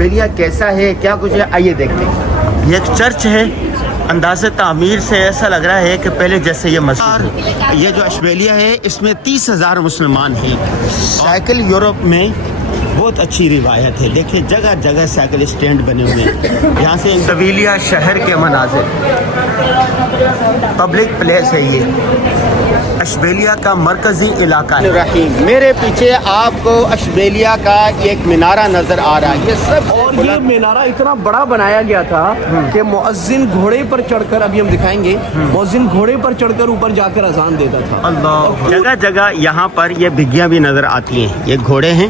اشبیلیہ کیسا ہے, کیا کچھ ہے, آئیے دیکھتے ہیں. یہ ایک چرچ ہے, انداز تعمیر سے ایسا لگ رہا ہے کہ پہلے جیسے یہ مسجد ہے. یہ جو اشبیلیہ ہے اس میں 30,000 مسلمان ہیں. سائیکل یورپ میں بہت اچھی روایت ہے. دیکھیں جگہ جگہ سائیکل اسٹینڈ بنے ہوئے ہیں. یہاں سے سویلیا شہر کے مناظر, پبلک پلیس ہے. یہ اشبیلیہ کا مرکزی علاقہ ہے. رحیم, میرے پیچھے آپ کو اشبیلیہ کا ایک مینارہ نظر آ رہا ہے. یہ سب اور یہ مینارہ اتنا بڑا بنایا گیا تھا کہ مؤذن گھوڑے پر چڑھ کر, ابھی ہم دکھائیں گے, مؤذن گھوڑے پر چڑھ کر اوپر جا کر اذان دیتا تھا. اللہ, جگہ جگہ یہاں پر یہ بگیاں بھی نظر آتی ہیں. یہ گھوڑے ہیں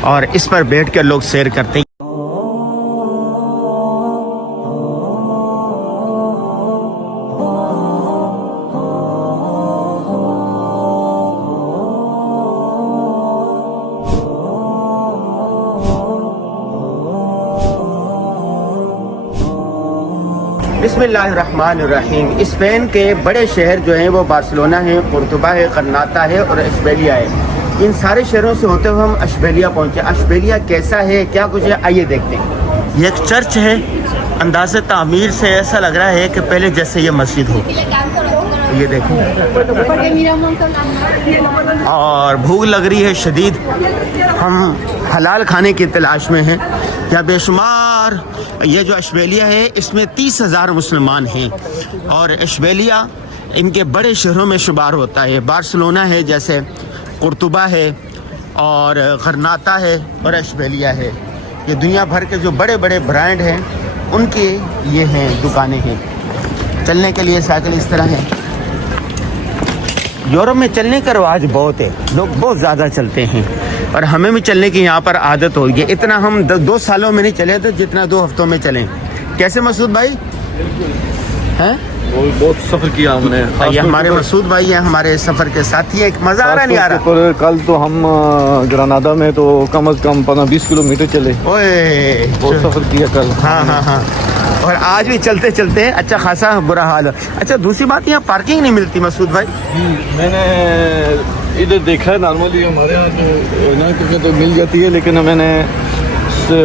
اور اس پر بیٹھ کر لوگ سیر کرتے ہیں. بسم اللہ الرحمن الرحیم. اسپین کے بڑے شہر جو ہیں وہ بارسلونا ہے, قرطبہ ہے, غرناطہ ہے اور اشبیلیہ ہے. ان سارے شہروں سے ہوتے ہوئے ہم اشبیلیہ پہنچے. اشبیلیہ کیسا ہے, کیا کچھ ہے, آئیے دیکھتے ہیں. یہ ایک چرچ ہے, انداز تعمیر سے ایسا لگ رہا ہے کہ پہلے جیسے یہ مسجد ہو. یہ دیکھیں, اور بھوک لگ رہی ہے شدید. ہم حلال کھانے کی تلاش میں ہیں. یا بے شمار یہ جو اشبیلیہ ہے اس میں 30,000 مسلمان ہیں, اور اشبیلیہ ان کے بڑے شہروں میں شمار ہوتا ہے. بارسلونا ہے, جیسے قرطبہ ہے, اور غرناطہ ہے, اور اشبیلیہ ہے. یہ دنیا بھر کے جو بڑے بڑے برانڈ ہیں ان کی یہ ہیں دکانیں ہیں. چلنے کے لیے سائیکل اس طرح ہے. یورپ میں چلنے کا رواج بہت ہے, لوگ بہت زیادہ چلتے ہیں, اور ہمیں بھی چلنے کی یہاں پر عادت ہو گئی. اتنا ہم 2 سالوں میں نہیں چلے تھے جتنا 2 ہفتوں میں چلیں. کیسے مسعود بھائی ہیں؟ بہت سفر کیا ہم نے. یہ ہمارے مسعود بھائی ہیں, ہمارے سفر کے ساتھی ہیں. ایک مزہ آ رہا نہیں آ رہا؟ کل تو ہم گرانادا میں تو کم از کم 15-20 کلومیٹر چلے. اوئے بہت سفر کیا کل. ہاں, اور آج بھی چلتے چلتے اچھا خاصا برا حال ہے. اچھا دوسری بات, یہاں پارکنگ نہیں ملتی مسعود بھائی. میں نے ادھر دیکھا ہے, نارملی ہمارے یہاں تو مل جاتی ہے, لیکن میں نے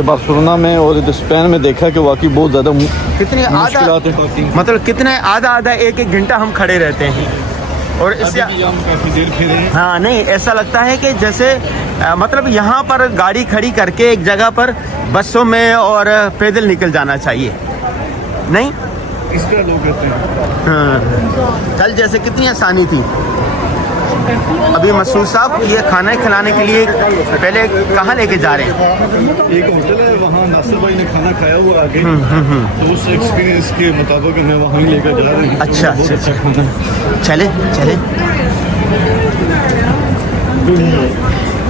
بارسلونا میں اور اسپین میں دیکھا کہ واقعی بہت زیادہ کتنی مشکلات ہیں پارکنگ. مطلب کتنے آدھا 1 گھنٹہ ہم کھڑے رہتے ہیں. اور اس سے کافی دیر پھرے ہیں. ہاں نہیں, ایسا لگتا ہے کہ جیسے مطلب یہاں پر گاڑی کھڑی کر کے ایک جگہ پر بسوں میں اور پیدل نکل جانا چاہیے. نہیں اس طرح لوگ کہتے ہیں. ہاں, کل جیسے کتنی آسانی تھی. ابھی مسعود صاحب یہ کھانا کھلانے کے لیے پہلے کہاں لے کے جا رہے ہیں؟ ایک ہوٹل ہے, وہاں ناصر بھائی نے کھانا کھایا ہوا آگے, تو اس ایکسپیرینس کے مطابق ہمیں وہاں لے کر جا رہے ہیں. اچھا چلے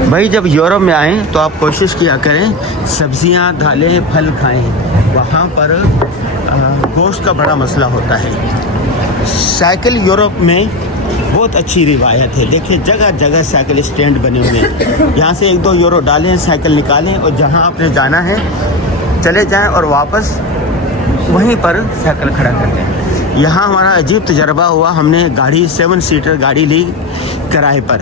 بھائی. جب یورپ میں آئیں تو آپ کوشش کیا کریں سبزیاں, دالیں, پھل کھائیں. وہاں پر گوشت کا بڑا مسئلہ ہوتا ہے. سائیکل یورپ میں بہت اچھی روایت ہے. دیکھیں جگہ جگہ سائیکل اسٹینڈ بنے ہوئے ہیں. یہاں سے 1-2 یورو ڈالیں, سائیکل نکالیں, اور جہاں آپ نے جانا ہے چلے جائیں, اور واپس وہیں پر سائیکل کھڑا کر دیں. یہاں ہمارا عجیب تجربہ ہوا. ہم نے 7 سیٹر گاڑی لی کرائے پر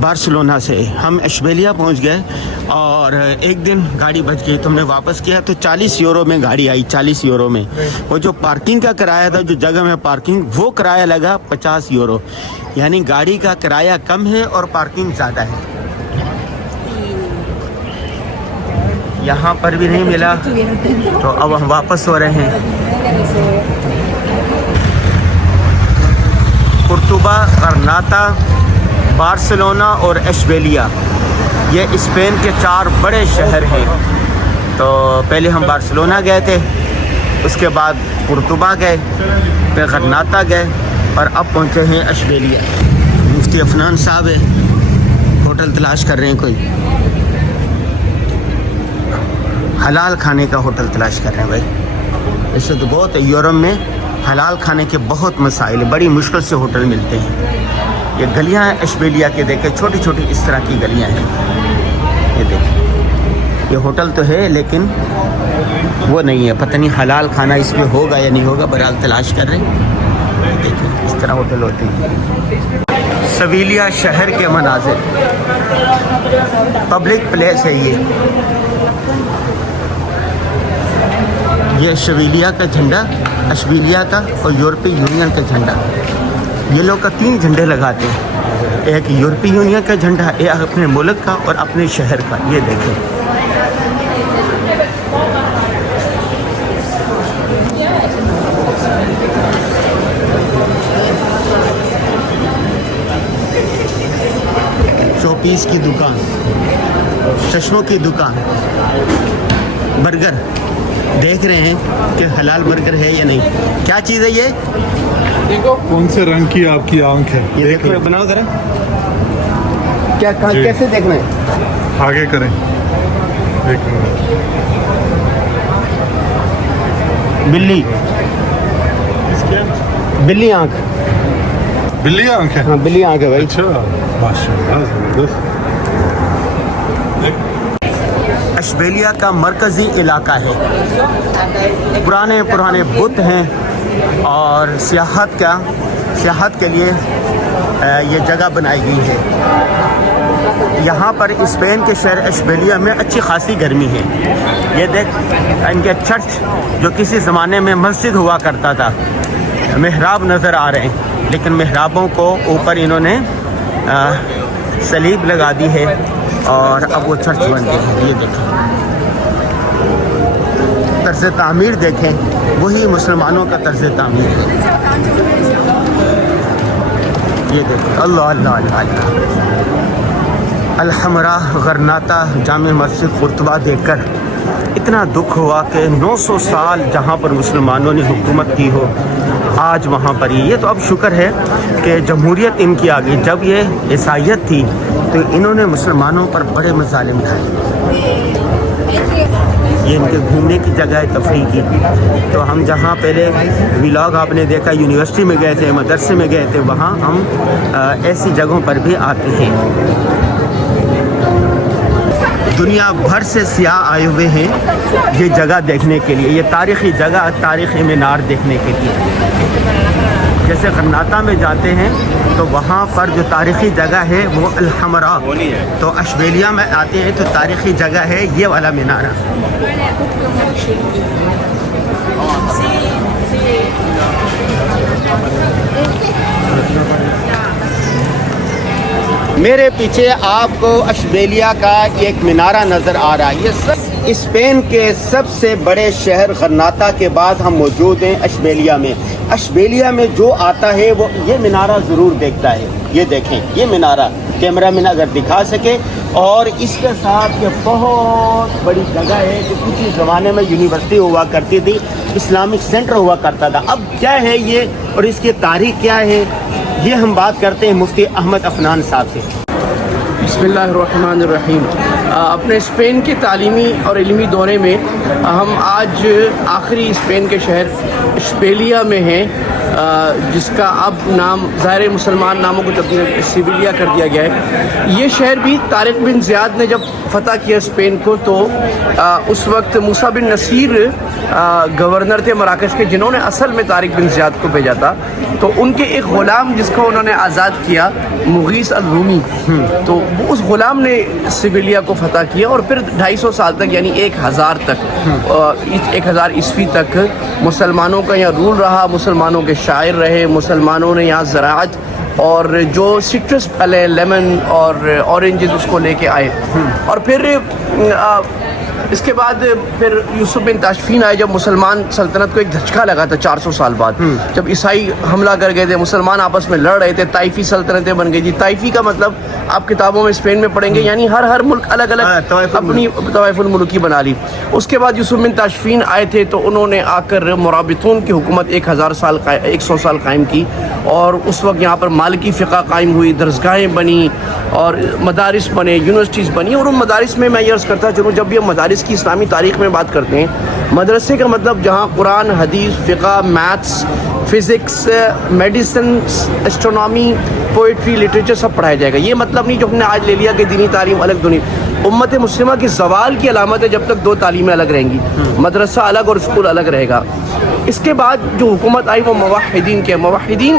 بارسلونا سے. ہم اشبیلیہ پہنچ گئے, اور ایک دن گاڑی بچ گئی تو ہم نے واپس کیا تو 40 یورو میں گاڑی آئی. 40 یورو میں وہ جو پارکنگ کا کرایہ تھا, جو جگہ میں پارکنگ, وہ کرایہ لگا 50 یورو. یعنی گاڑی کا کرایہ کم ہے اور پارکنگ زیادہ ہے. یہاں پر بھی نہیں ملا تو اب ہم واپس ہو رہے ہیں. قرطبہ, غرناطہ, بارسلونا اور اشبیلیہ, یہ اسپین کے 4 بڑے شہر ہیں. تو پہلے ہم بارسلونا گئے تھے, اس کے بعد قرطبہ گئے, پھر غرناطہ گئے, اور اب پہنچے ہیں اشبیلیہ. مفتی عفنان صاحب ہے, ہوٹل تلاش کر رہے ہیں. کوئی حلال کھانے کا ہوٹل تلاش کر رہے ہیں بھائی. اس سے تو بہت ہے, یورپ میں حلال کھانے کے بہت مسائل ہیں, بڑی مشکل سے ہوٹل ملتے ہیں. یہ گلیاں ہیں اشبیلیہ کے, دیکھیں چھوٹی چھوٹی اس طرح کی گلیاں ہیں. یہ دیکھیں, یہ ہوٹل تو ہے لیکن وہ نہیں ہے, پتہ نہیں حلال کھانا اس میں ہوگا یا نہیں ہوگا, بہرحال تلاش کر رہے ہیں. دیکھیں اس طرح ہوٹل ہوتے ہیں. سویلیا شہر کے مناظر, پبلک پلیس ہے یہ. یہ اشبیلیہ کا جھنڈا، اشبیلیہ کا اور یورپی یونین کا جھنڈا، یہ لوگ کا 3 جھنڈے لگاتے ہیں، ایک یورپی یونین کا جھنڈا، ایک اپنے ملک کا اور اپنے شہر کا. یہ دیکھیں شو پیس کی دکان، چشموں کی دکان، برگر دیکھ رہے ہیں کہ حلال برگر ہے یا نہیں. کیا چیز ہے یہ؟ دیکھو کون سے رنگ کی آپ کی آنکھ ہے. یہ دیکھو بناؤ ذرا. کیا کیسے دیکھنا ہے؟ آگے کریں. بلی، بلی آنکھ، بلی آنکھ ہے. ہاں بلی آنکھ ہے بھائی. اچھا ماشاءاللہ زبردست. اشبیلیہ کا مرکزی علاقہ ہے، پرانے بت ہیں اور سیاحت کے لیے یہ جگہ بنائی گئی ہے. یہاں پر اسپین کے شہر اشبیلیہ میں اچھی خاصی گرمی ہے. یہ دیکھ ان کے چرچ جو کسی زمانے میں مسجد ہوا کرتا تھا، محراب نظر آ رہے ہیں، لیکن محرابوں کو اوپر انہوں نے صلیب لگا دی ہے اور اب وہ چرچ بن گئے ہیں. یہ دیکھیں طرز تعمیر، دیکھیں وہی مسلمانوں کا طرز تعمیر ہے. یہ دیکھیں اللہ اللہ اللہ اللہ. الحمراء غرناطہ جامع مسجد قرطبہ دیکھ کر اتنا دکھ ہوا کہ 900 سال جہاں پر مسلمانوں نے حکومت کی ہو، آج وہاں پر یہ تو اب شکر ہے کہ جمہوریت ان کی آ گئی. جب یہ عیسائیت تھی تو انہوں نے مسلمانوں پر بڑے مظالم ڈھائے. یہ ان کے گھومنے کی جگہ ہے، تفریح کی. تو ہم جہاں پہلے ولاگ آپ نے دیکھا یونیورسٹی میں گئے تھے، مدرسے میں گئے تھے، وہاں ہم ایسی جگہوں پر بھی آتے ہیں. دنیا بھر سے سیاح آئے ہوئے ہیں یہ جگہ دیکھنے کے لیے، یہ تاریخی جگہ، تاریخی مینار دیکھنے کے لیے. جیسے غرناطہ میں جاتے ہیں تو وہاں پر جو تاریخی جگہ ہے وہ الحمراء، تو اشبیلیہ میں آتے ہیں تو تاریخی جگہ ہے یہ والا مینارہ. میرے پیچھے آپ کو اشبیلیہ کا ایک مینارہ نظر آ رہا ہے. یہ سب اسپین کے سب سے بڑے شہر غرناطہ کے بعد ہم موجود ہیں اشبیلیہ میں. اشبیلیہ میں جو آتا ہے وہ یہ مینارہ ضرور دیکھتا ہے. یہ دیکھیں یہ مینارہ کیمرہ مین اگر دکھا سکے. اور اس کے ساتھ یہ بہت بڑی جگہ ہے جو کسی زمانے میں یونیورسٹی ہوا کرتی تھی، اسلامک سینٹر ہوا کرتا تھا. اب کیا ہے یہ اور اس کی تاریخ کیا ہے، یہ ہم بات کرتے ہیں مفتی احمد عفنان صاحب سے. بسم اللہ الرحمن الرحیم. اپنے اسپین کے تعلیمی اور علمی دورے میں ہم آج آخری اسپین کے شہر اشبیلیہ میں ہیں، جس کا اب نام ظاہر مسلمان ناموں کو تبدیل سیویلیا کر دیا گیا ہے. یہ شہر بھی طارق بن زیاد نے جب فتح کیا اسپین کو تو اس وقت موسیٰ بن نصیر گورنر تھے مراکش کے، جنہوں نے اصل میں طارق بن زیاد کو بھیجا تھا. تو ان کے ایک غلام جس کو انہوں نے آزاد کیا، مغیث الرومی، تو اس غلام نے سیویلیا کو فتح کیا اور پھر 250 سال تک یعنی 1000 تک 1000 عیسوی تک مسلمانوں کا یہاں رول رہا. مسلمانوں کے شاعر رہے، مسلمانوں نے یہاں زراعت اور جو سٹرس پھل ہیں، لیمن اور اورنجز، اس کو لے کے آئے. اور پھر اس کے بعد پھر یوسف بن تاشفین آئے، جب مسلمان سلطنت کو ایک دھچکا لگا تھا 400 سال بعد، جب عیسائی حملہ کر گئے تھے، مسلمان آپس میں لڑ رہے تھے، طائفی سلطنتیں بن گئی تھی. طائفی کا مطلب آپ کتابوں میں اسپین میں پڑھیں گے یعنی ہر ملک الگ الگ اپنی طوائف الملکی بنا لی. اس کے بعد یوسف بن تاشفین آئے تھے تو انہوں نے آ کر مرابطون کی حکومت 100 سال قائم کی. اور اس وقت یہاں پر مالکی فقہ قائم ہوئی، درسگاہیں بنی اور مدارس بنے، یونیورسٹیز بنی. اور ان مدارس میں میں یہ عرض کرتا چلوں، جب یہ مدارس کی اسلامی تاریخ میں بات کرتے ہیں، مدرسے کا مطلب جہاں قرآن، حدیث، فقہ، maths, physics, medicine, astronomy, poetry, literature سب پڑھایا جائے گا. یہ مطلب نہیں جو ہم نے آج لے لیا کہ دینی تعلیم الگ. امت مسلمہ کی زوال کی علامت ہے جب تک 2 تعلیمیں الگ رہیں گی، مدرسہ الگ اور اسکول الگ رہے گا. اس کے بعد جو حکومت آئی وہ موحدین کے، موحدین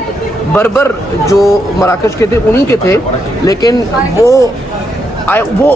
بربر جو مراکش کے تھے انہی کے تھے، لیکن وہ